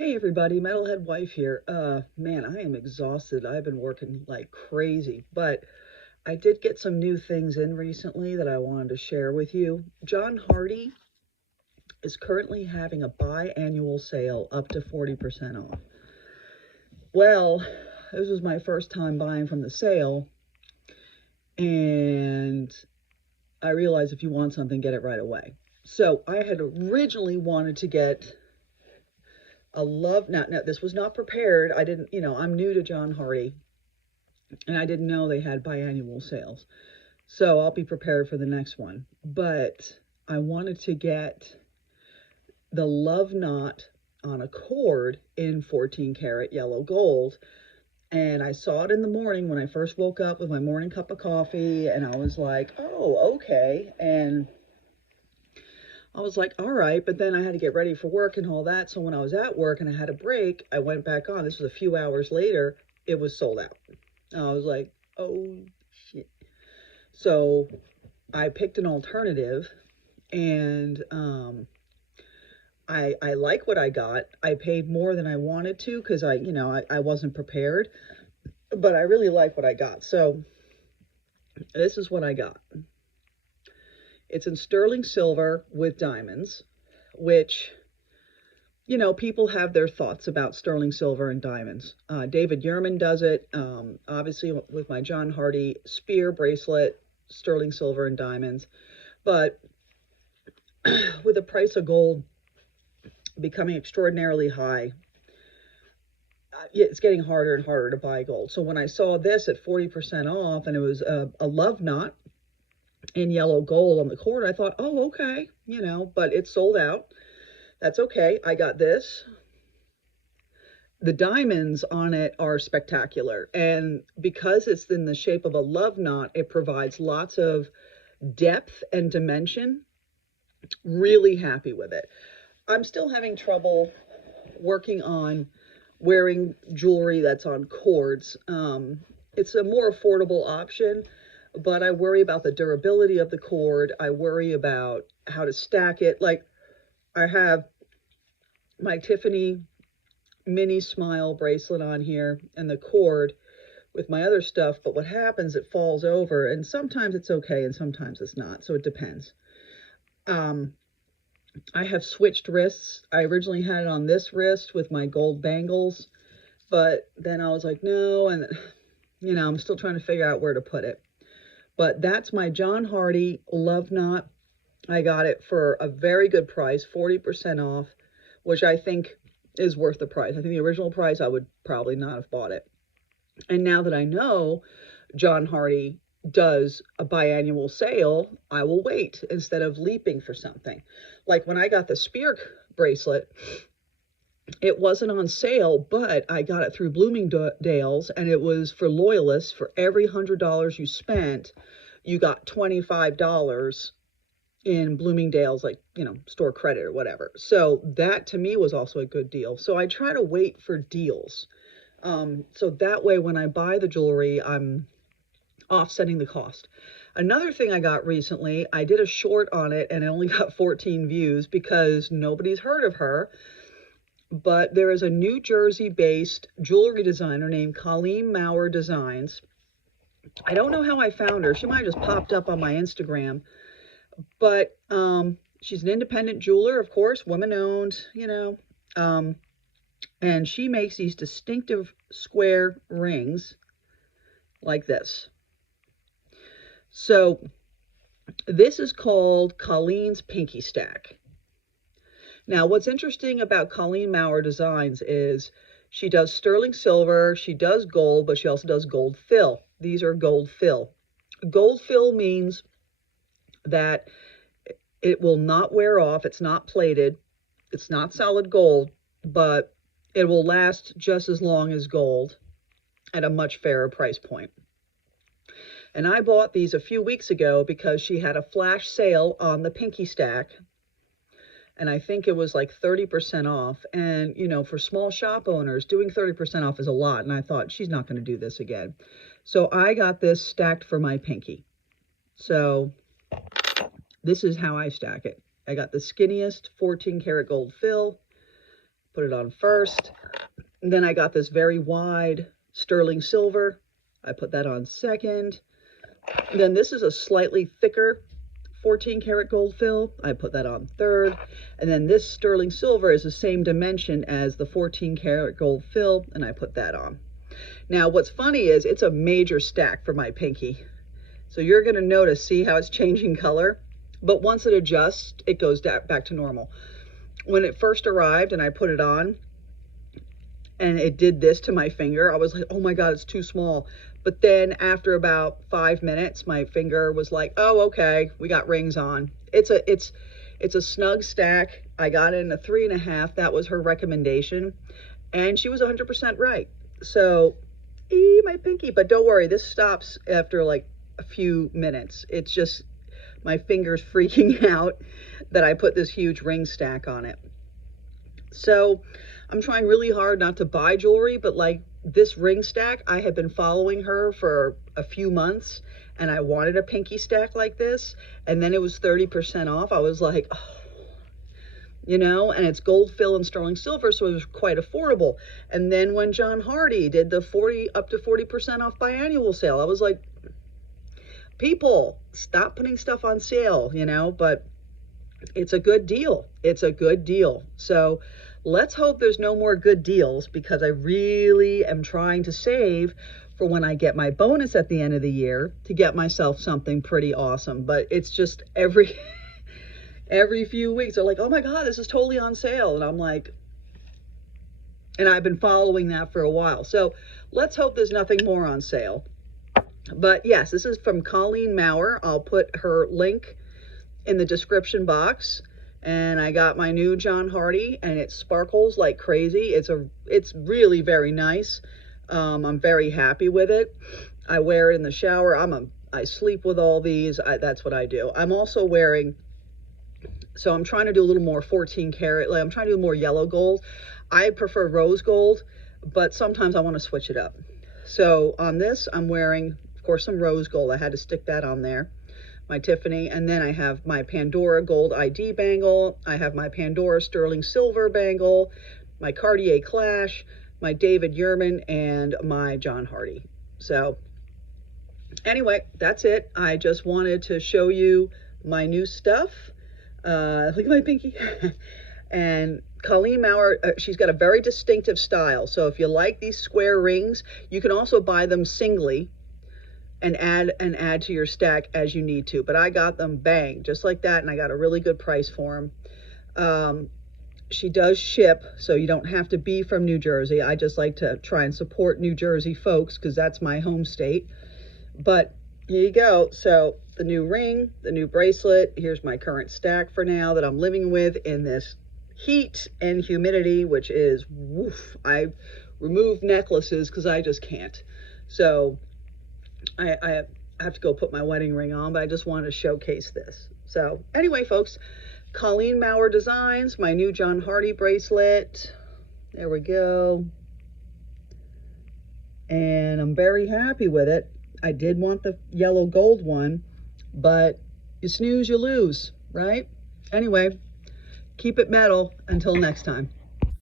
Hey everybody, Metalhead Wife here. Man, I am exhausted. I've been working like crazy, but I did get some new things in recently that I wanted to share with you. John Hardy is currently having a biannual sale up to 40% off. Well, this was my first time buying from the sale, and I realized if you want something, get it right away. So I had originally wanted to get a love. Now this was not prepared. I didn't, I'm new to John Hardy and I didn't know they had biannual sales. So I'll be prepared for the next one. But I wanted to get the Love Knot on a cord in 14 karat yellow gold. And I saw it in the morning when I first woke up with my morning cup of coffee. And I was like, oh, okay. And I was like, all right. But then I had to get ready for work and all that. So when I was at work and I had a break, I went back on. This was a few hours later. It was sold out. And I was like, oh, shit. So I picked an alternative, and I like what I got. I paid more than I wanted to because I wasn't prepared, but I really like what I got. So this is what I got. It's in sterling silver with diamonds, which people have their thoughts about sterling silver and diamonds. David Yerman does it, obviously with my John Hardy spear bracelet, sterling silver and diamonds. But with the price of gold becoming extraordinarily high, it's getting harder and harder to buy gold. So when I saw this at 40% off and it was a love knot in yellow gold on the cord, I thought, oh, okay, but it's sold out. That's okay. I got this. The diamonds on it are spectacular. And because it's in the shape of a love knot, it provides lots of depth and dimension. Really happy with it. I'm still having trouble working on wearing jewelry that's on cords. It's a more affordable option, but I worry about the durability of the cord. I worry about how to stack it. Like, I have my Tiffany mini smile bracelet on here and the cord with my other stuff, but what happens, it falls over, and sometimes it's okay and sometimes it's not, so it depends. I have switched wrists. I originally had it on this wrist with my gold bangles, but then I was like, no, and I'm still trying to figure out where to put it. But that's my John Hardy Love Knot. I got it for a very good price, 40% off, which I think is worth the price. I think the original price, I would probably not have bought it. And now that I know John Hardy does a biannual sale, I will wait instead of leaping for something. Like when I got the spear bracelet, it wasn't on sale, but I got it through Bloomingdale's, and it was for loyalists. For every $100 you spent, you got $25 in Bloomingdale's, like, store credit or whatever. So that to me was also a good deal. So I try to wait for deals. So that way when I buy the jewelry, I'm offsetting the cost. Another thing I got recently, I did a short on it and it only got 14 views because nobody's heard of her. But there is a New Jersey-based jewelry designer named Colleen Maurer Designs. I don't know how I found her. She might have just popped up on my Instagram. But she's an independent jeweler, of course, woman-owned, and she makes these distinctive square rings like this. So this is called Colleen's Pinky Stack. Now, what's interesting about Colleen Maurer Designs is she does sterling silver, she does gold, but she also does gold fill. These are gold fill. Gold fill means that it will not wear off. It's not plated. It's not solid gold, but it will last just as long as gold at a much fairer price point. And I bought these a few weeks ago because she had a flash sale on the Pinky Stack. And I think it was like 30% off. And, for small shop owners, doing 30% off is a lot. And I thought, she's not going to do this again. So I got this stacked for my pinky. So this is how I stack it. I got the skinniest 14 karat gold fill. Put it on first. And then I got this very wide sterling silver. I put that on second. And then this is a slightly thicker 14 karat gold fill. I put that on third. And then this sterling silver is the same dimension as the 14 karat gold fill, and I put that on. Now, what's funny is it's a major stack for my pinky. So you're going to notice, see how it's changing color? But once it adjusts, it goes back to normal. When it first arrived and I put it on, and it did this to my finger, I was like, oh my God, it's too small. But then after about 5 minutes, my finger was like, oh, okay, we got rings on. It's a snug stack. I got it in a 3.5. That was her recommendation. And she was 100% right. So, my pinky. But don't worry, this stops after like a few minutes. It's just my finger's freaking out that I put this huge ring stack on it. So I'm trying really hard not to buy jewelry, but like this ring stack, I had been following her for a few months and I wanted a pinky stack like this. And then it was 30% off. I was like, oh, you know, and it's gold fill and sterling silver, so it was quite affordable. And then when John Hardy did the up to 40% off biannual sale, I was like, people, stop putting stuff on sale, you know, but it's a good deal. It's a good deal. So let's hope there's no more good deals, because I really am trying to save for when I get my bonus at the end of the year to get myself something pretty awesome. But it's just every few weeks they're like, oh my God, this is totally on sale. And I'm like, and I've been following that for a while. So let's hope there's nothing more on sale. But yes, this is from Colleen Maurer. I'll put her link in the description box. And I got my new John Hardy, and it sparkles like crazy. It's really very nice. I'm very happy with it. I wear it in the shower. I sleep with all these. That's what I do. I'm also wearing, so I'm trying to do a little more 14 karat. Like I'm trying to do more yellow gold. I prefer rose gold, but sometimes I want to switch it up. So on this, I'm wearing, of course, some rose gold. I had to stick that on there. My Tiffany, and then I have my Pandora gold ID bangle. I have my Pandora sterling silver bangle, my Cartier Clash, my David Yurman, and my John Hardy. So anyway, that's it. I just wanted to show you my new stuff. Look at my pinky. And Colleen Maurer, she's got a very distinctive style. So if you like these square rings, you can also buy them singly and add to your stack as you need to. But I got them bang, just like that, and I got a really good price for them. She does ship, so you don't have to be from New Jersey. I just like to try and support New Jersey folks because that's my home state. But here you go. So the new ring, the new bracelet, here's my current stack for now that I'm living with in this heat and humidity, which is woof. I remove necklaces because I just can't. So I have to go put my wedding ring on, but I just wanted to showcase this. So anyway, folks, Colleen Maurer Designs, my new John Hardy bracelet. There we go. And I'm very happy with it. I did want the yellow gold one, but you snooze, you lose, right? Anyway, keep it metal until next time.